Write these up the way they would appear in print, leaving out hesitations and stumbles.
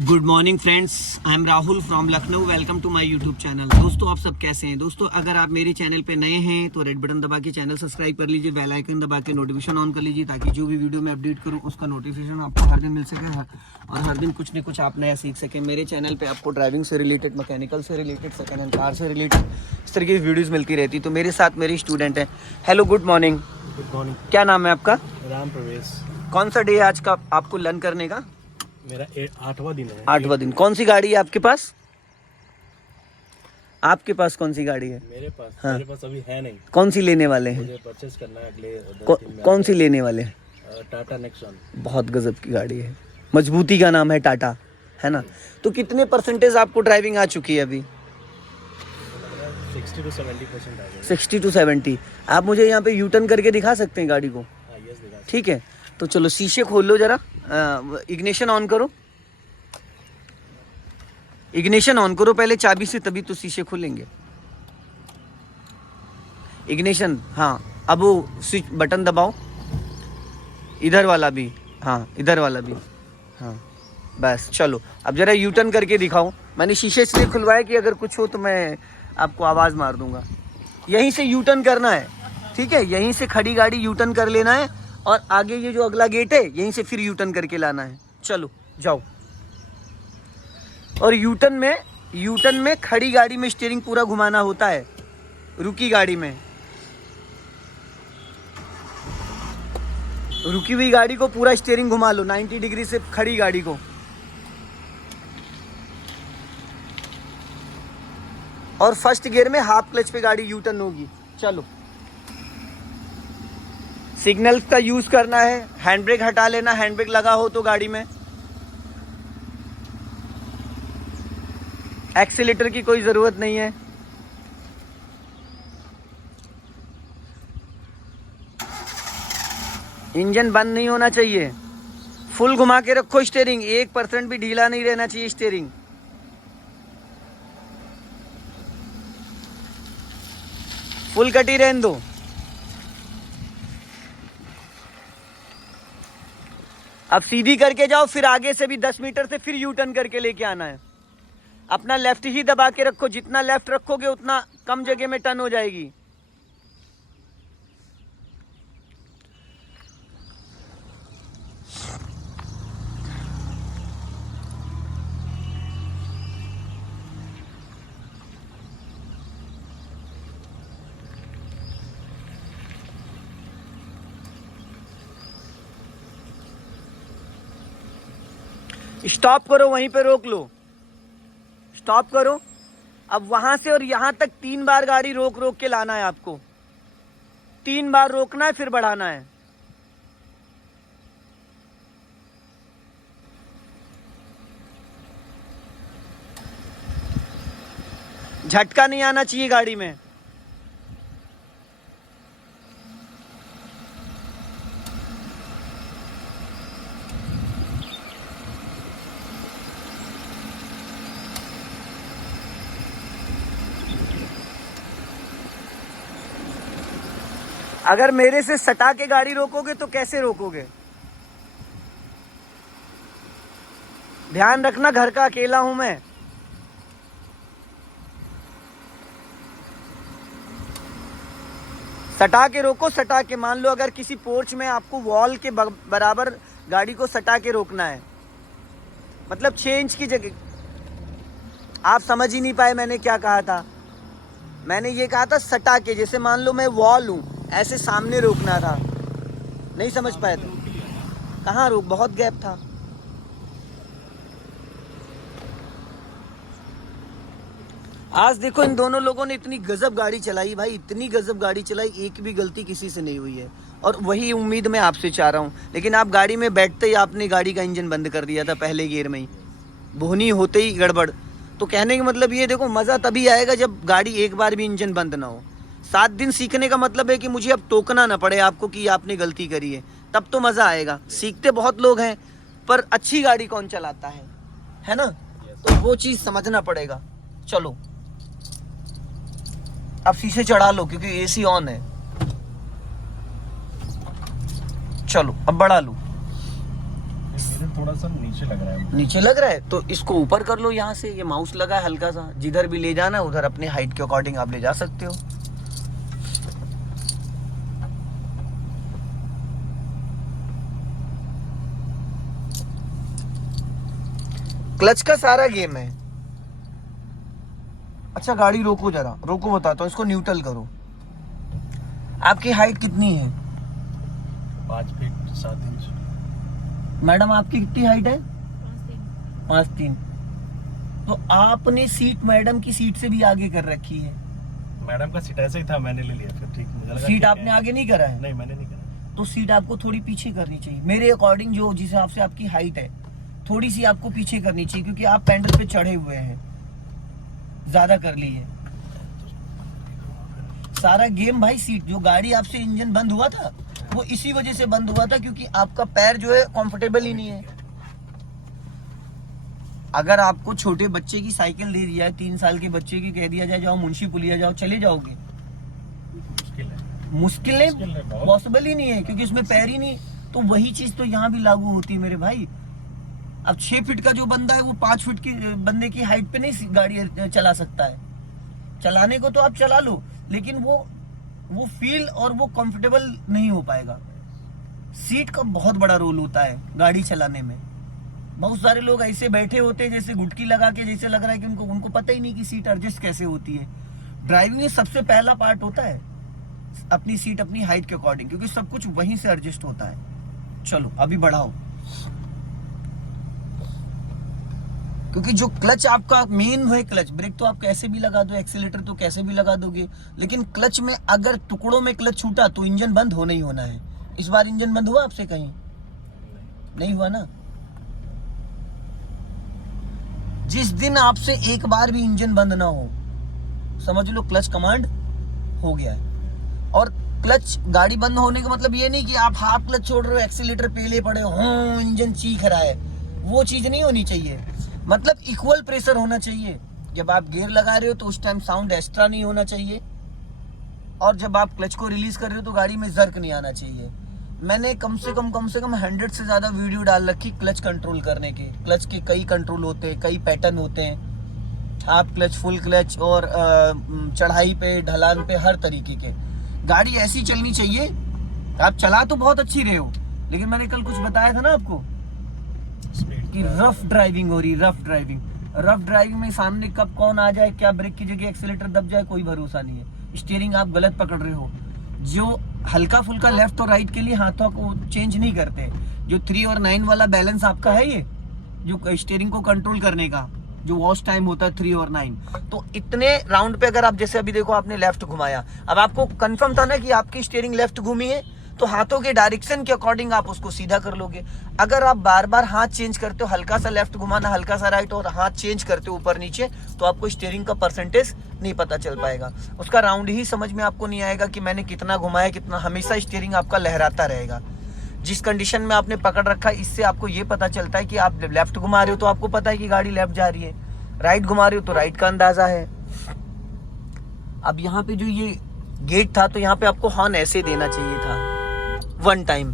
Good morning friends, I am Rahul from Lucknow. Welcome to my YouTube channel. दोस्तों, आप सब कैसे हैं? दोस्तों, अगर आप मेरे चैनल पे नए हैं तो रेड बटन दबा के चैनल सब्सक्राइब कर लीजिए, बेल आइकन दबा के नोटिफिकेशन ऑन कर लीजिए, ताकि जो भी वीडियो मैं अपडेट करूं उसका नोटिफिकेशन आपको हर दिन मिल सके और हर दिन कुछ न कुछ आप नया सीख सकें। मेरे चैनल पर आपको ड्राइविंग से रिलेटेड, मैकेनिकल से रिलेटेड, सेकेंड हैंड कार से रिलेटेड इस तरीके की वीडियोज़ मिलती रहती। तो मेरे साथ मेरे स्टूडेंट हैं। Hello, good morning. Good morning. क्या नाम है आपका? राम प्रवेश। कौन सा डे है आज का आपको लर्न करने का? मेरा 8वां दिन है। 8वां दिन। कौन सी गाड़ी है आपके पास? आपके पास कौन सी गाड़ी है? मेरे पास हाँ। मेरे पास अभी है नहीं। कौन सी लेने वाले हैं? मुझे परचेस करना है अगले 10 दिन में। कौन सी लेने वाले हैं? टाटा नेक्सॉन। बहुत गजब की गाड़ी है, मजबूती का नाम है टाटा, है ना? तो कितने परसेंटेज आपको ड्राइविंग आ चुकी है अभी? 60 to 70% आ गया। 60 to 70। आप मुझे यहाँ पे यू टर्न करके दिखा सकते हैं गाड़ी को? हाँ, यस दिखा। ठीक है, तो चलो शीशे खोल लो जरा, इग्निशन ऑन करो। इग्निशन ऑन करो पहले चाबी से, तभी तो शीशे खुलेंगे। इग्निशन, हाँ। अब वो स्विच बटन दबाओ, इधर वाला भी, हाँ इधर वाला भी, हाँ बस। चलो अब जरा यू टर्न करके दिखाओ। मैंने शीशे इसलिए खुलवाया कि अगर कुछ हो तो मैं आपको आवाज़ मार दूंगा। यहीं से यू टर्न करना है, ठीक है? यहीं से खड़ी गाड़ी यू टर्न कर लेना है और आगे ये जो अगला गेट है यहीं से फिर यू टर्न करके लाना है। चलो जाओ। और यू टर्न में खड़ी गाड़ी में स्टीयरिंग पूरा घुमाना होता है, रुकी गाड़ी में। रुकी हुई गाड़ी को पूरा स्टीयरिंग घुमा लो 90 डिग्री से, खड़ी गाड़ी को। और फर्स्ट गियर में हाफ क्लच पे गाड़ी यू टर्न होगी। चलो, सिग्नल्स का यूज करना है, हैंड ब्रेक हटा लेना, हैंड ब्रेक लगा हो तो गाड़ी में। एक्सीलेटर की कोई जरूरत नहीं है। इंजन बंद नहीं होना चाहिए। फुल घुमा के रखो स्टीयरिंग, 1% भी ढीला नहीं रहना चाहिए स्टीयरिंग। फुल कटी रहने दो। अब सीधी करके जाओ, फिर आगे से भी 10 मीटर से फिर यू टर्न करके लेके आना है। अपना लेफ्ट ही दबा के रखो, जितना लेफ्ट रखोगे उतना कम जगह में टर्न हो जाएगी। स्टॉप करो, वहीं पे रोक लो। स्टॉप करो। अब वहां से और यहां तक 3 बार गाड़ी रोक रोक के लाना है आपको। 3 बार रोकना है, फिर बढ़ाना है। झटका नहीं आना चाहिए गाड़ी में। अगर मेरे से सटा के गाड़ी रोकोगे तो कैसे रोकोगे? ध्यान रखना, घर का अकेला हूं मैं। सटा के रोको, सटा के। मान लो अगर किसी पोर्च में आपको वॉल के बराबर गाड़ी को सटा के रोकना है, मतलब 6 इंच की जगह। आप समझ ही नहीं पाए मैंने क्या कहा था। मैंने ये कहा था सटा के, जैसे मान लो मैं वॉल हूं, ऐसे सामने रोकना था। नहीं समझ पाए थे? कहाँ रोक, बहुत गैप था। आज देखो इन दोनों लोगों ने इतनी गजब गाड़ी चलाई भाई, इतनी गजब गाड़ी चलाई, एक भी गलती किसी से नहीं हुई है। और वही उम्मीद मैं आपसे चाह रहा हूँ। लेकिन आप गाड़ी में बैठते ही आपने गाड़ी का इंजन बंद कर दिया था पहले गियर में ही, बोहनी होते ही गड़बड़। तो कहने का मतलब ये देखो, मज़ा तभी आएगा जब गाड़ी एक बार भी इंजन बंद ना हो। 7 दिन सीखने का मतलब है कि मुझे अब टोकना ना पड़े आपको कि आपने गलती करी है, तब तो मज़ा आएगा। सीखते बहुत लोग हैं, पर अच्छी गाड़ी कौन चलाता है ना? तो वो चीज़ समझना पड़ेगा। चलो अब शीशे चढ़ा लो क्योंकि एसी ऑन है। चलो अब बढ़ा लो। इधर थोड़ा सा नीचे लग रहा है। नीचे लग रहा है तो इसको ऊपर कर लो, यहाँ से ये माउस लगा है हल्का सा, जिधर भी ले जाना है उधर अपने हाइट के अकॉर्डिंग आप ले जा सकते हो। क्लच का सारा गेम है। अच्छा गाड़ी रोको, जरा रोको, बताता हूँ, इसको न्यूट्रल करो। आपकी हाइट कितनी है? 5 फीट 7 इंच। मैडम आपकी कितनी हाइट है? 5'3". तो आपने सीट मैडम की सीट से भी आगे कर रखी है। मैडम का सीट ऐसे ही था, मैंने ले लिया फिर, ठीक मुझे लगा। सीट आपने आगे नहीं करा है? नहीं मैंने नहीं करा। तो सीट आपको थोड़ी पीछे करनी चाहिए मेरे अकॉर्डिंग, जो जिस हिसाब से आपकी हाइट है थोड़ी सी आपको पीछे करनी चाहिए, क्योंकि आप पैडल पे चढ़े हुए हैं, ज्यादा कर ली है। सारा गेम भाई सीट, जो गाड़ी आपसे इंजन बंद हुआ था वो इसी वजह से बंद हुआ था क्योंकि आपका पैर जो है कंफर्टेबल ही नहीं है। अगर आपको छोटे बच्चे की साइकिल दे दिया है, 3 साल के बच्चे की कह दिया जाए जाओ मुंशी पुलिया जाओ, चले जाओगे? मुश्किल नहीं, पॉसिबल ही नहीं है, क्योंकि उसमें पैर ही नहीं। तो वही चीज तो यहाँ भी लागू होती है मेरे भाई। अब 6 फीट का जो बंदा है वो 5 फीट की बंदे की हाइट पे नहीं गाड़ी चला सकता है। चलाने को तो आप चला लो, लेकिन वो फील और वो कंफर्टेबल नहीं हो पाएगा। सीट का बहुत बड़ा रोल होता है गाड़ी चलाने में। बहुत सारे लोग ऐसे बैठे होते हैं जैसे गुटकी लगा के, जैसे लग रहा है कि उनको पता ही नहीं कि सीट एडजस्ट कैसे होती है। ड्राइविंग में सबसे पहला पार्ट होता है अपनी सीट अपनी हाइट के अकॉर्डिंग, क्योंकि सब कुछ वहीं से एडजस्ट होता है। चलो अभी बढ़ाओ, क्योंकि जो क्लच आपका मेन है क्लच, ब्रेक तो आप कैसे भी लगा दो, एक्सीलेटर तो कैसे भी लगा दोगे, लेकिन क्लच में अगर टुकड़ों में क्लच छूटा तो इंजन बंद होना ही होना है। इस बार इंजन बंद हुआ आपसे कहीं? नहीं हुआ ना। जिस दिन आपसे एक बार भी इंजन बंद ना हो, समझ लो क्लच कमांड हो गया है। और क्लच गाड़ी बंद होने का मतलब ये नहीं कि आप हाफ क्लच छोड़ रहे हो, एक्सीलेटर पहले पड़े हो, इंजन चीख रहा है, वो चीज नहीं होनी चाहिए। मतलब इक्वल प्रेशर होना चाहिए। जब आप गियर लगा रहे हो तो उस टाइम साउंड एक्स्ट्रा नहीं होना चाहिए, और जब आप क्लच को रिलीज कर रहे हो तो गाड़ी में जर्क नहीं आना चाहिए। मैंने कम से कम 100 से ज्यादा वीडियो डाल रखी क्लच कंट्रोल करने के। क्लच के कई कंट्रोल होते हैं, कई पैटर्न होते हैं, हाफ क्लच, फुल क्लच, और चढ़ाई पे, ढलान पे, हर तरीके के। गाड़ी ऐसी चलनी चाहिए। आप चला तो बहुत अच्छी रहे हो, लेकिन मैंने कल कुछ बताया था ना आपको कि रफ ड्राइविंग हो रही। रफ ड्राइविंग में सामने कब कौन आ जाए, क्या ब्रेक की जगह एक्सीलेटर दब जाए, कोई भरोसा नहीं है। स्टीयरिंग आप गलत पकड़ रहे हो। जो हल्का फुल्का लेफ्ट और राइट के लिए हाथों को चेंज नहीं करते, जो 3 और 9 वाला बैलेंस आपका है, ये जो स्टीयरिंग को कंट्रोल करने का जो वॉच टाइम होता है 3 और 9, तो इतने राउंड पे अगर आप, जैसे अभी देखो आपने लेफ्ट घुमाया, अब आपको कंफर्म था ना कि आपकी स्टीयरिंग लेफ्ट घूमी है, तो हाथों के डायरेक्शन के अकॉर्डिंग आप उसको सीधा कर लोगे। अगर आप बार बार हाथ चेंज करते हो, हल्का सा लेफ्ट घुमाना, हल्का सा राइट, और हाथ चेंज करते हो ऊपर नीचे, तो आपको स्टीयरिंग का परसेंटेज नहीं पता चल पाएगा। उसका राउंड ही समझ में आपको नहीं आएगा कि मैंने कितना घुमाया कितना। हमेशा स्टीयरिंग आपका लहराता रहेगा। जिस कंडीशन में आपने पकड़ रखा है, इससे आपको ये पता चलता है कि आप लेफ्ट घुमा रहे हो तो आपको पता है कि गाड़ी लेफ्ट जा रही है, राइट घुमा रहे हो तो राइट का अंदाजा है। अब यहाँ पे जो ये गेट था, तो यहाँ पे आपको हॉर्न ऐसे देना चाहिए था 1 टाइम,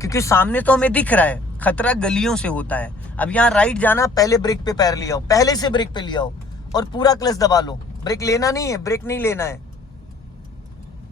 क्योंकि सामने तो हमें दिख रहा है, खतरा गलियों से होता है। अब यहाँ राइट जाना, पहले ब्रेक पे पैर लिया हो, पहले से ब्रेक पे लिया हो, और पूरा क्लच दबा लो। ब्रेक लेना नहीं है, ब्रेक नहीं लेना है,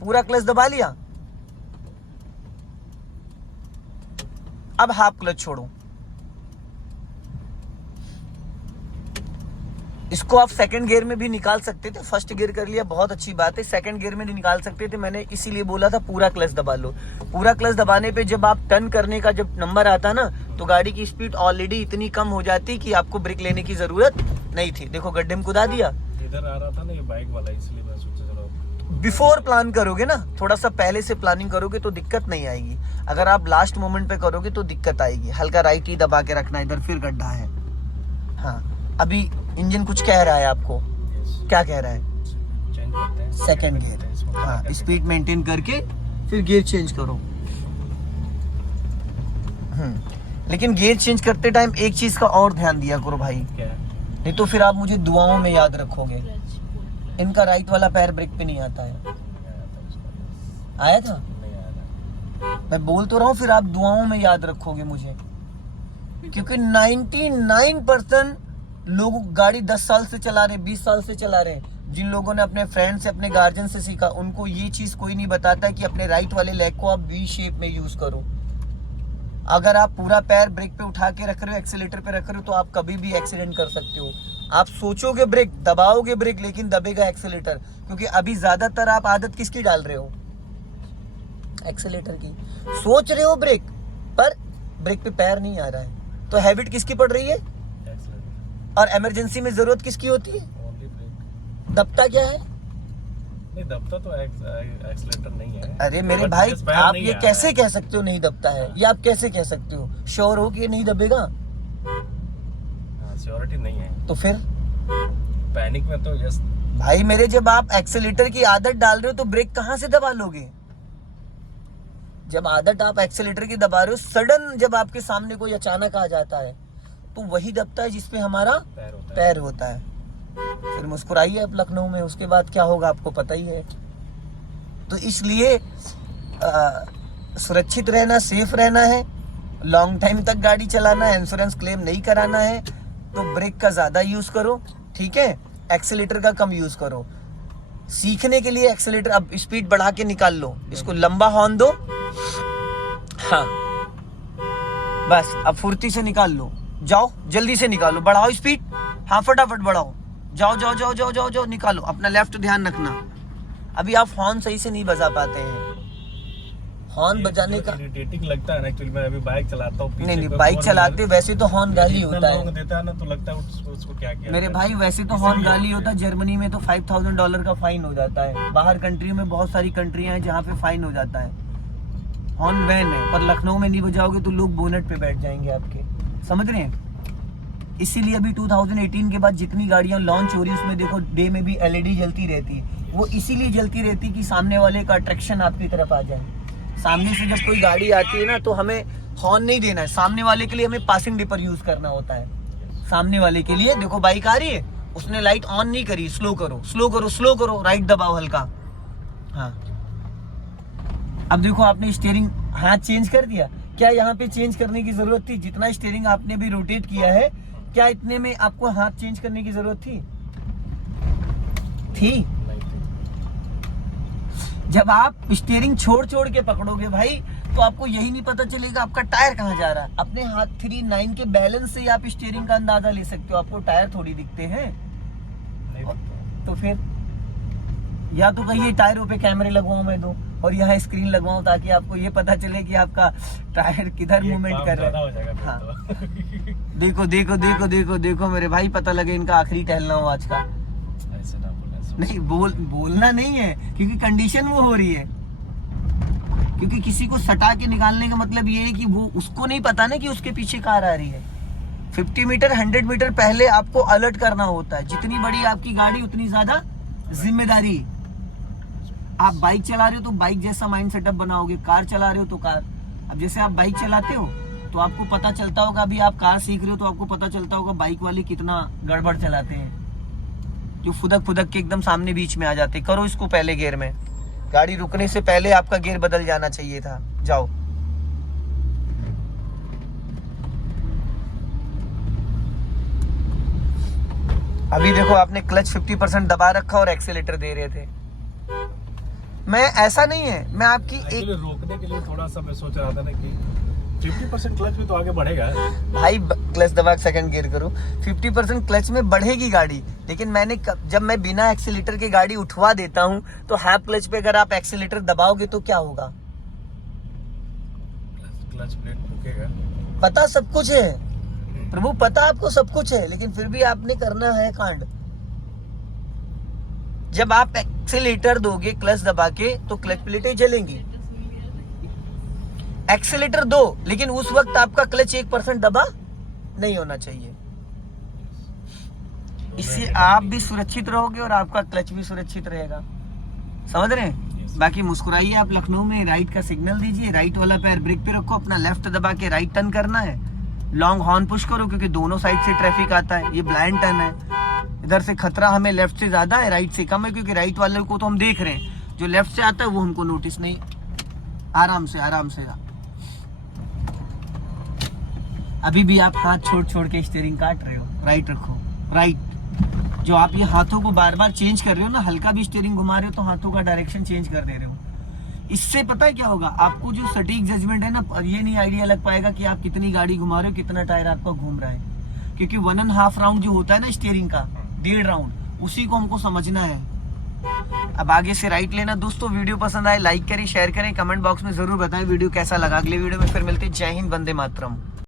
पूरा क्लच दबा लिया। अब हाफ क्लच छोड़ो। इसको आप सेकंड गियर में भी निकाल सकते थे। फर्स्ट गियर कर लिया, बहुत अच्छी बात है। सेकंड गियर में भी निकाल सकते थे। मैंने इसीलिए बोला था पूरा क्लच दबा लो। पूरा क्लच दबाने पे जब आप टर्न करने का जब नंबर आता ना, तो गाड़ी की स्पीड ऑलरेडी इतनी कम हो जाती कि आपको ब्रेक लेने की जरूरत नहीं थी। देखो गड्ढे में कुदा दिया। इधर आ रहा था ना ये बाइक वाला, इसलिए मैं सोचा चलो। बिफोर प्लान करोगे ना, थोड़ा सा पहले से प्लानिंग करोगे तो दिक्कत नहीं आएगी। अगर आप लास्ट मोमेंट पे करोगे तो दिक्कत आएगी। हल्का राइट ही दबा के रखना, इधर फिर गड्ढा है। हाँ, अभी इंजन कुछ कह रहा है आपको, क्या कह रहा है? चेंज करते हैं सेकंड गियर। हाँ, स्पीड मेंटेन करके फिर गियर चेंज करो। लेकिन गियर चेंज करते टाइम एक चीज का और ध्यान दिया करो भाई, क्या है? नहीं तो फिर आप मुझे दुआओं में याद रखोगे। इनका राइट वाला पैर ब्रेक पे नहीं आता है। आया था? नहीं आया था। मैं बोल तो रहा हूँ, फिर आप दुआओं में याद रखोगे मुझे। क्योंकि 99% लोग गाड़ी 10 साल से चला रहे, 20 साल से चला रहे हैं। जिन लोगों ने अपने फ्रेंड से, अपने गार्जियन से सीखा, उनको ये चीज कोई नहीं बताता कि अपने राइट वाले लेग को आप वी शेप में यूज करो। अगर आप पूरा पैर ब्रेक पे उठा के रख रहे हो, एक्सीलेटर पे रख रहे हो, तो आप कभी भी एक्सीडेंट कर सकते हो। आप सोचोगे ब्रेक, दबाओगे ब्रेक, लेकिन दबेगा एक्सीलेटर। क्योंकि अभी ज्यादातर आप आदत किसकी डाल रहे हो? एक्सीलेटर की। सोच रहे हो ब्रेक, पर ब्रेक पे पैर नहीं आ रहा है, तो हैबिट किसकी पड़ रही है? और इमरजेंसी में जरूरत किसकी होती है? दबता क्या है? नहीं दबता तो एक्सीलेटर नहीं है। अरे मेरे भाई, आप ये कैसे कह सकते हो नहीं दबता है? ये आप कैसे कह सकते हो? श्योर हो कि ये नहीं दबेगा? श्योरिटी नहीं है। तो फिर पैनिक में तो यस भाई मेरे, जब आप एक्सीलेटर की आदत डाल रहे हो तो ब्रेक कहां से दबा लोगे? जब आदत आप एक्सीलेटर की दबा रहे हो, सडन जब आपके सामने कोई अचानक आ जाता है, तो वही दबता है जिसपे हमारा पैर होता है। फिर मुस्कुराइए आप लखनऊ में, उसके बाद क्या होगा आपको पता ही है। तो इसलिए सुरक्षित रहना, सेफ रहना है, लॉन्ग टाइम तक गाड़ी चलाना है, इंश्योरेंस क्लेम नहीं कराना है, तो ब्रेक का ज्यादा यूज करो, ठीक है? एक्सीलेटर का कम यूज करो। सीखने के लिए एक्सीलेटर अब स्पीड बढ़ा के निकाल लो, इसको लंबा हॉर्न दो, हाँ बस अब फुर्ती से निकाल लो, जाओ जल्दी से निकालो, बढ़ाओ स्पीड, हाँ फटाफट बढ़ाओ, जाओ जाओ जाओ जाओ जाओ जाओ निकालो। अपना लेफ्ट ध्यान रखना। अभी आप हॉर्न सही से नहीं बजा पाते हैं। हॉर्न बजाने का इरिटेटिंग लगता है ना एक्चुअली। मैं अभी बाइक चलाता हूँ, नहीं बाइक चलाते वैसे तो हॉर्न गाली होता है, देता है ना, तो लगता है उसको क्या किया मेरे भाई, वैसे तो हॉर्न गाली होता है। जर्मनी में तो $5,000 का फाइन हो जाता है। बाहर कंट्री में बहुत सारी कंट्रियां हैं जहाँ पे फाइन हो जाता है। हॉर्न वैन है, पर लखनऊ में नहीं बजाओगे तो लोग बोनट पे बैठ जाएंगे आपके, समझ रहे हैं? इसीलिए अभी 2018 के बाद जितनी गाड़ियां लॉन्च हो रही है उसमें देखो डे में भी LED जलती रहती है। वो इसीलिए जलती रहती है कि सामने वाले का अट्रैक्शन आपकी तरफ आ जाए। सामने से जब कोई गाड़ी आती है ना, तो हमें हॉर्न नहीं देना है, सामने वाले के लिए हमें पासिंग डिपर यूज करना होता है। सामने वाले के लिए देखो बाइक आ रही है, उसने लाइट ऑन नहीं करी, स्लो करो स्लो करो स्लो करो, राइट दबाओ हल्का, हाँ। अब देखो आपने स्टीयरिंग हाथ चेंज कर दिया, क्या यहाँ पे चेंज करने की जरूरत थी? जितना स्टीयरिंग आपने भी रोटेट किया है, क्या इतने में आपको हाथ चेंज करने की जरूरत थी? जब आप स्टीयरिंग छोड़ छोड़ के पकड़ोगे भाई, तो आपको यही नहीं पता चलेगा आपका टायर कहाँ जा रहा है। अपने हाथ 3-9 के बैलेंस से ही आप स्टीयरिंग का अंदाजा ले सकते हो, आपको टायर थोड़ी दिखते हैं। तो फिर या तो कहिए टायरों पे कैमरे लगवाऊं मैं दो, और यहाँ स्क्रीन लगवाऊं, ताकि आपको ये पता चले कि आपका टायर किधर मूवमेंट कर रहा है। हाँ। देखो देखो देखो देखो देखो मेरे भाई, पता लगे इनका आखिरी टहलना हो आज का। नहीं बोलना नहीं है, क्योंकि कंडीशन वो हो रही है। क्योंकि किसी को सटा के निकालने का मतलब ये है कि वो उसको नहीं पता ना कि उसके पीछे कार आ रही है। 50 मीटर 100 मीटर पहले आपको अलर्ट करना होता है। जितनी बड़ी आपकी गाड़ी उतनी ज्यादा जिम्मेदारी। आप बाइक चला रहे हो तो बाइक जैसा माइंड सेटअप बनाओगे, कार चला रहे हो तो कार। अब जैसे आप बाइक चलाते हो तो आपको पता चलता होगा, अभी आप कार सीख रहे हो तो आपको पता चलता होगा बाइक वाले कितना गड़बड़ चलाते हैं, जो फुदक फुदक के एकदम सामने बीच में आ जाते। करो इसको पहले गियर में, गाड़ी रुकने से पहले आपका गियर बदल जाना चाहिए था। जाओ। अभी देखो आपने क्लच 50% दबा रखा और एक्सीलेटर दे रहे थे। मैं ऐसा नहीं है, मैं आपकी एक रोकने के लिए थोड़ा सा मैं सोच रहा था ना कि 50% क्लच में तो आगे बढ़ेगा भाई। क्लच दबा सेकंड गियर करो, 50% क्लच में बढ़ेगी गाड़ी। लेकिन मैंने जब मैं बिना एक्सीलेटर के गाड़ी उठवा देता हूं, तो हाफ क्लच पे अगर आप एक्सीलेटर दबाओगे तो क्या होगा? क्लच प्लेट रुकेगा। पता सब कुछ है प्रभु, पता आपको सब कुछ है, लेकिन फिर भी आपने करना है कांड। जब आप एक्सीलेटर दोगे क्लच दबा के, तो क्लच प्लेटें जलेंगी। एक्सीलेटर दो, लेकिन उस वक्त आपका क्लच 1% दबा नहीं होना चाहिए। इससे आप भी सुरक्षित रहोगे और आपका क्लच भी सुरक्षित रहेगा। समझ रहे हैं? बाकी मुस्कुराइए आप लखनऊ में, राइट का सिग्नल दीजिए, राइट वाला पैर ब्रेक पे रखो, अपना लेफ्ट दबा के राइट टर्न करना है। लॉन्ग हॉर्न पुश करो, क्योंकि दोनों साइड से ट्रैफिक आता है। ये ब्लाइंड टर्न है, इधर से खतरा हमें लेफ्ट से ज्यादा है, राइट से कम है, क्योंकि राइट वाले को तो हम देख रहे हैं, जो लेफ्ट से आता है वो हमको नोटिस नहीं। आराम से आराम से। अभी भी आप हाथ छोड़ छोड़ के स्टीयरिंग काट रहे हो। राइट रखो, राइट। जो आप ये हाथों को बार बार चेंज कर रहे हो ना, हल्का भी स्टीयरिंग घुमा रहे हो तो हाथों का डायरेक्शन चेंज कर दे रहे हो। इससे पता है क्या होगा, आपको जो सटीक जजमेंट है ना, ये नहीं आइडिया लग पाएगा कि आप कितनी गाड़ी घुमा रहे हो, कितना टायर आपका घूम रहा है। क्योंकि 1.5 राउंड जो होता है ना स्टीयरिंग का, 1.5 राउंड, उसी को हमको समझना है। अब आगे से राइट लेना। दोस्तों वीडियो पसंद आए लाइक करें, शेयर करें, कमेंट बॉक्स में जरूर बताएं वीडियो कैसा लगा। अगले वीडियो में फिर मिलते हैं। जय हिंद, वंदे मातरम।